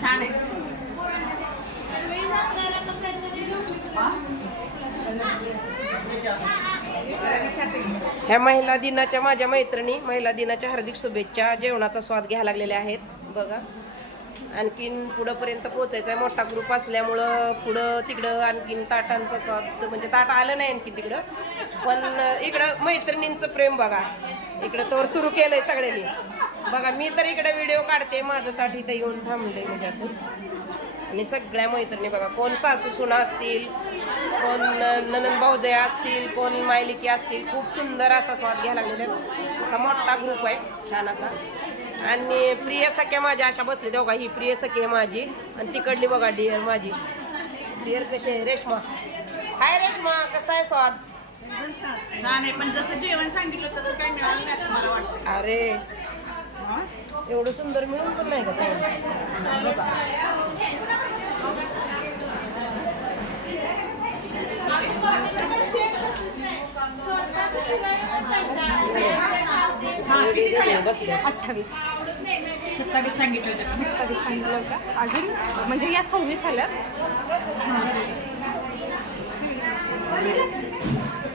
छान आहे. ह्या महिला दिनाच्या माझ्या मैत्रिणी महिला दिनाच्या हार्दिक शुभेच्छा. जेवणाचा स्वाद घ्यायला लागलेले आहेत बघा. आणखीन पुढंपर्यंत पोचायचा आहे. मोठा ग्रुप असल्यामुळं पुढं तिकडं आणखीन ताटांचा स्वाद म्हणजे ताट आलं नाही आणखी तिकडं, पण इकडं मैत्रिणींचं प्रेम बघा. इकडं तोवर सुरू केलंय सगळ्यांनी बघा. मी तर इकडे व्हिडिओ काढते, माझं ताट इथं येऊन थांबलंय म्हणजे असं. आणि सगळ्या मैत्रिणी बघा, कोण सासू सुना असतील, कोण ननंद भाऊजया असतील, कोण मायलिकी असतील. खूप सुंदर असा स्वाद घ्यायला लागलेला आहे. असा मोठा ग्रुप आहे छान असा. आणि प्रिय सख्या माझ्या अशा बसले दोघा. ही प्रिय सखी आहे माझी आणि तिकडली बघा डिअर माझी. डिअर कशी आहे? रेश्मा. हाय रेश्मा, कसा आहे स्वाद? छान आहे, पण जसं जेवण सांगितलं तसं काही मिळालं नाही असं मला वाटतं. अरे एवढं सुंदर मिळून पण नाही का चांगलं? बसले 28 27 सांगितलं होतं. 27 सांगितलं होतं अजून, म्हणजे या 26 आल्या.